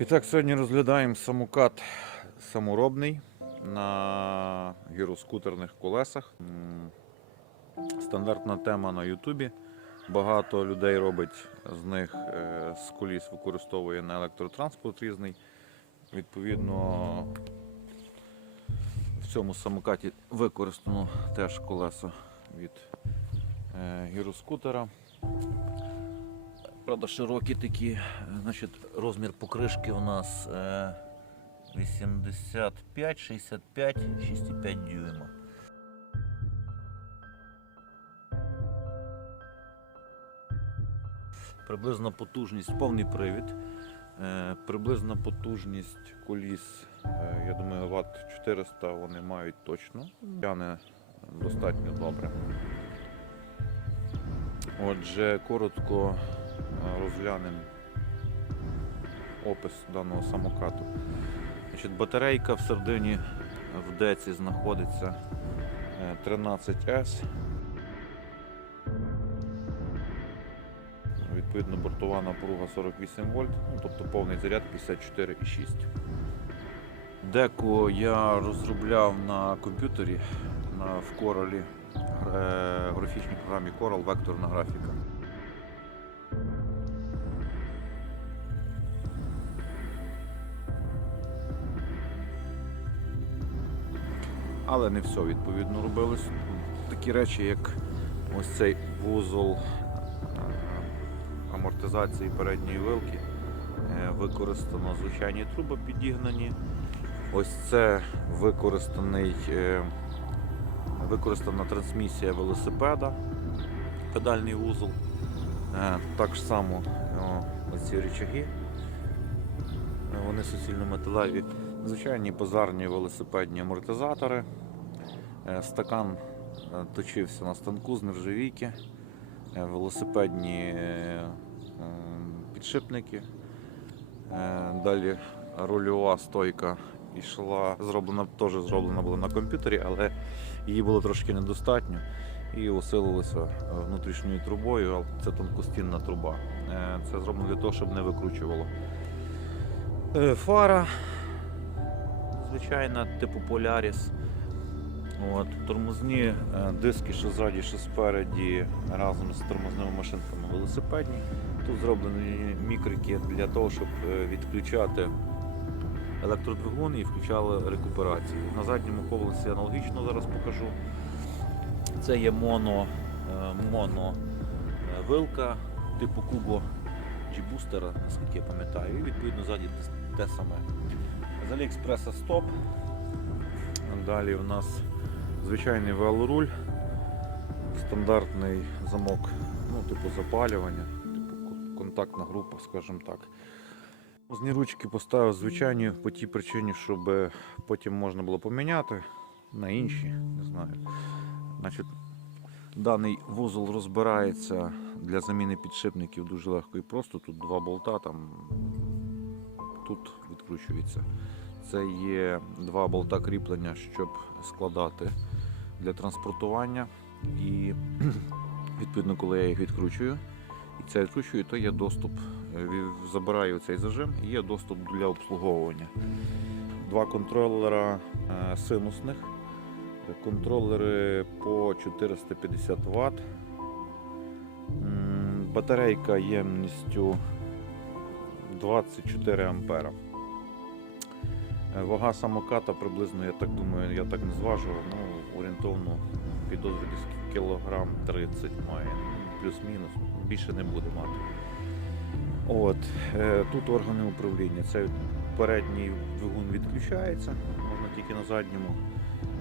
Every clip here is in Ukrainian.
І так, сьогодні розглядаємо самокат саморобний на гіроскутерних колесах. Стандартна тема на Ютубі. Багато людей робить з них е, з коліс використовує на електротранспорт різний. Відповідно, в цьому самокаті використано теж колеса від е, гіроскутера. Правда, широкі такі, е, значить, розмір покришки у нас е, 85, 65, 6,5 дюйма. Приблизна потужність, повний привід. Е, приблизна потужність коліс, е, я думаю, Вт 400 вони мають точно. Тяне достатньо добре. Отже, коротко розглянемо опис даного самокату. Значить, батарейка всередині в деці знаходиться е, 13С. Відповідно, бортова напруга 48 вольт, ну, тобто повний заряд 54,6. Деку я розробляв на комп'ютері на, в Corel, е, графічній програмі Coral векторна графіка. Але не все відповідно робилось. Такі речі, як ось цей вузол е, амортизації передньої вилки. Е, Використано звичайні труби підігнані. Ось це використаний, е, використана трансмісія велосипеда, педальний вузол. Так само рычаги. Е, Вони суцільно металеві. Звичайні базарні велосипедні амортизатори. Е, Стакан е, точився на станку з нержавійки. Е, Велосипедні підшипники. Далі рульова стойка йшла, зроблена, теж зроблена була на комп'ютері, але її було трошки недостатньо і усилилося внутрішньою трубою, але це тонкостінна труба. Це зроблено для того, щоб не викручувало. Фара звичайна, типу Polaris. От, тормозні е, диски, що ззаді, що спереді, разом з тормозними машинками велосипедні. Тут зроблені мікрики для того, щоб е, відключати електродвигун і включали рекуперацію. На задньому колесі аналогічно зараз покажу. Це є моно, е, моно вилка типу Кубо G-бустера, наскільки я пам'ятаю, і відповідно ззаді те, саме. З Аліекспреса стоп. Далі в нас звичайний велоруль, стандартний замок, ну, типу запалювання, типу контактна група, скажімо так. Зні ручки поставив звичайні по тій причині, щоб потім можна було поміняти на інші, не знаю. Значить, даний вузол розбирається для заміни підшипників дуже легко і просто. Тут два болта, там тут відкручується. Це є два болта кріплення, щоб складати для транспортування. І відповідно, коли я їх відкручую, і це відкручую, то є доступ. е, Забираю цей зажим і є доступ для обслуговування. Два контролера е, синусних, контролери по 450 Вт. Батарейка ємністю 24 ампера. Е, Вага самоката приблизно, я так думаю, я так не зважував, ну, орієнтовно підозрюю десь кілограм 30 має, ну, плюс-мінус, більше не буде мати. От, е, тут органи управління. Це передній двигун відключається, можна тільки на задньому.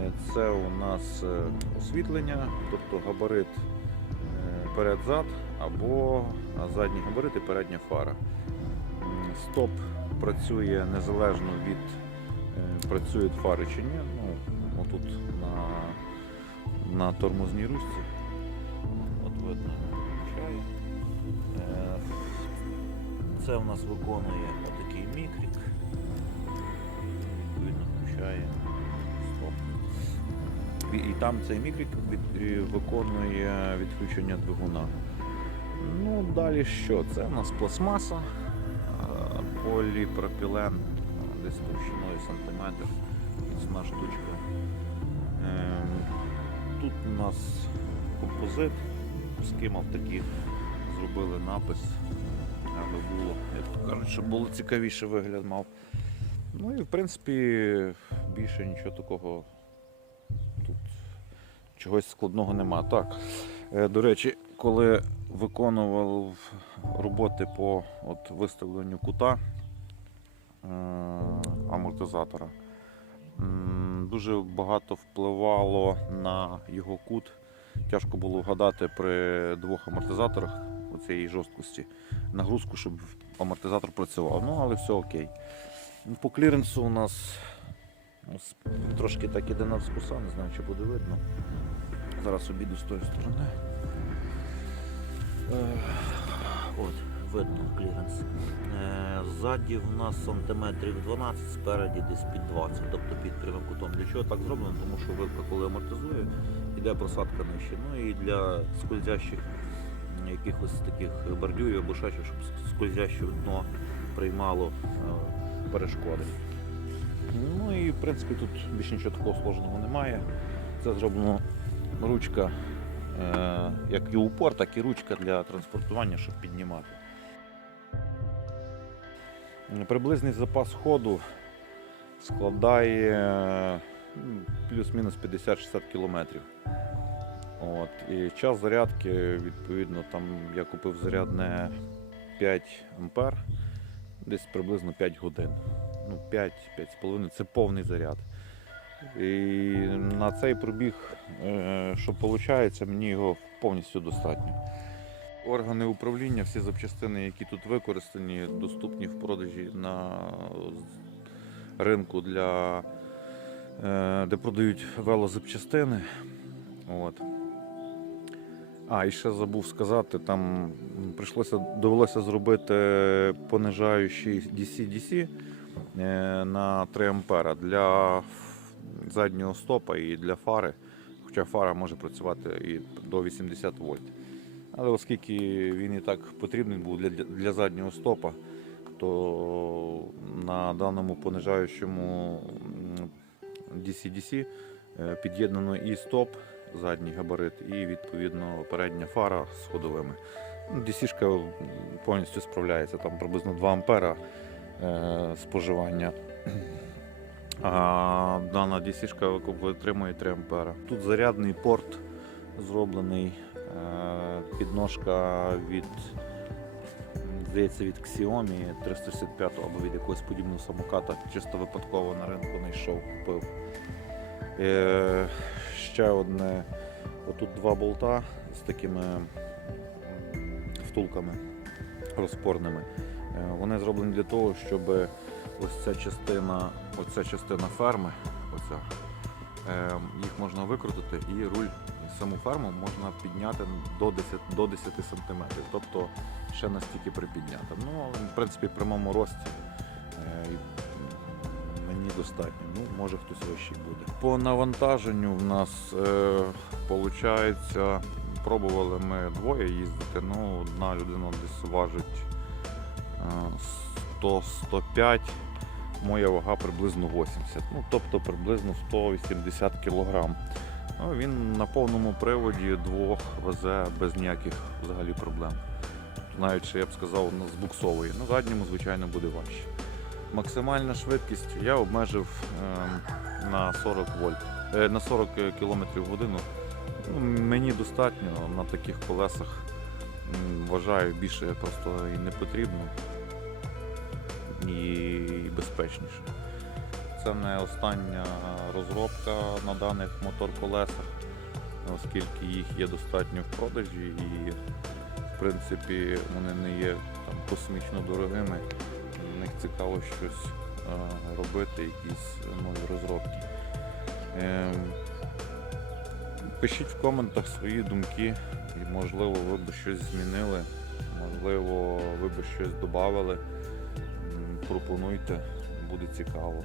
Е, Це у нас е, освітлення, тобто габарит перед-зад або задній габарит і передня фара. Стоп працює незалежно від працюють фари чи ні. Ну, отут на, на тормозній ручці. От видно, включає. Е, Це у нас виконує отакий мікрик. Відповідно включає стоп. І, там цей і виконує відключення двигуна. Ну, далі що? Це у нас пластмаса, е, поліпропілен, десь товщиною сантиметр. Нас композит, скимав такі, зробили напис, аби було, як кажуть, щоб було цікавіше вигляд мав. Ну і в принципі більше нічого такого тут чогось складного нема. Так, е, до речі, коли виконував роботи по от, виставленню кута е, амортизатора, дуже багато впливало на його кут. Тяжко було вгадати при двох амортизаторах цієї жорсткості нагрузку, щоб амортизатор працював. Ну, але все окей. По кліренсу у нас ну, трошки так іде навскуса, не знаю, чи буде видно. Зараз обіду з тої сторони. От, видно кліренс. Е, Ззаді в нас сантиметрів 12, спереді десь під 20, тобто під прямим кутом. Для чого так зроблено? Тому що вилка, коли амортизує, йде просадка нижче. Ну і для скользящих якихось таких бордюрів або ще щоб скользяще дно приймало е, перешкоди. Ну і в принципі тут більше нічого такого сложного немає. Це зроблено ручка, е, як і упор, так і ручка для транспортування, щоб піднімати. Приблизний запас ходу складає плюс-мінус 50-60 кілометрів. От. І час зарядки, відповідно, там я купив зарядне 5 ампер, десь приблизно 5 годин. Ну, 5-5,5 це повний заряд. І на цей пробіг, е, що виходить, мені його повністю достатньо. Органи управління, всі запчастини, які тут використані, доступні в продажі на ринку, для, е, де продають велозапчастини. От. А, і ще забув сказати, там прийшлося, довелося зробити понижаючий DC-DC е, на 3 ампера для заднього стопа і для фари. Хоча фара може працювати і до 80 вольт. Але оскільки він і так потрібний був для, для заднього стопа, то на даному понижаючому DC-DC е, під'єднано і стоп, задній габарит, і відповідно передня фара з ходовими. Ну, DC-шка повністю справляється, там приблизно 2 ампера е, споживання. А дана DC-шка витримує 3 ампера. Тут зарядний порт зроблений, підножка від, здається, від Xiaomi 365 або від якогось подібного самоката. Чисто випадково на ринку знайшов, купив. Е, ще одне. Отут два болта з такими втулками розпорними. Е, Вони зроблені для того, щоб ось ця частина, оця частина ферми, оця, е, їх можна викрутити і руль саму ферму можна підняти до 10, до 10 см, тобто ще настільки припідняти. Ну, в принципі, в прямому рості е, мені достатньо. Ну, може хтось вищий буде. По навантаженню в нас е, виходить, пробували ми двоє їздити. Ну, одна людина десь важить е, 100-105, моя вага приблизно 80, ну тобто приблизно 180 кг. Ну, він на повному приводі двох везе без ніяких взагалі проблем. Навіть я б сказав, збуксовує. На задньому, звичайно, буде важче. Максимальна швидкість я обмежив ем, на 40 вольт, е, на 40 км в годину. Ну, мені достатньо на таких колесах. Вважаю, більше просто і не потрібно і безпечніше. Це не остання розробка на даних мотор-колесах, оскільки їх є достатньо в продажі і в принципі вони не є там, космічно дорогими. В них цікаво щось е, робити, якісь нові розробки. Ем, Пишіть в коментах свої думки, і можливо ви б щось змінили, можливо, ви б щось додали. Пропонуйте, буде цікаво.